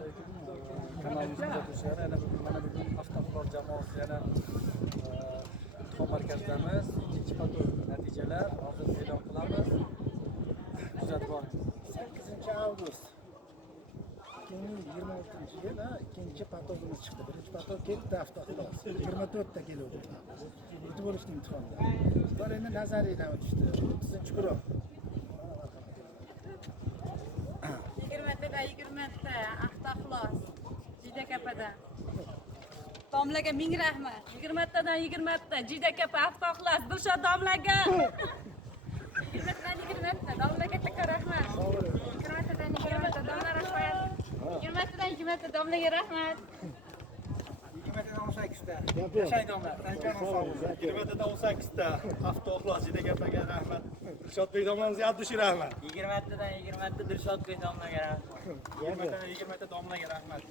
alaykum. Kanalimiz kuzatuvchilari, yana mana bugun avtoflor jamoasi yana imtihon markazidamiz. Ikkinchi patur natijalar hozir e'lon qilamiz. Kuzatib boring. 8-avgust 2026-yil ikkinchi patogimiz chiqdi. Birinchi patog ketdi avtoxlos. 24 ta keluvdi. Birinchi bo'lishdi imtihonda. Ular endi nazariydan o'tishdi. 30-guruh. 20 ta avtoxlos. Jida kapadan. Domlaga ming rahmat. 20 tadan 20 ta Jida kapa avtoxlos. Dilshod domlaga. 20 tadan 20 ta domlaga katta rahmat. 20 tadan 20 ta domla rahmat. 20 tadan 20 ta domlaga rahmat. 20 tadan 18 ta. Yashay domla. Tanchaning sog'ligi. 20 tadan 18 ta avtoxlos Jida kapaga rahmat. Dilshodbek domlamizga abdushi rahmat. 20 tadan 20 ta Dilshodbek domlaga rahmat. 20 tadan 20 ta domlaga rahmat.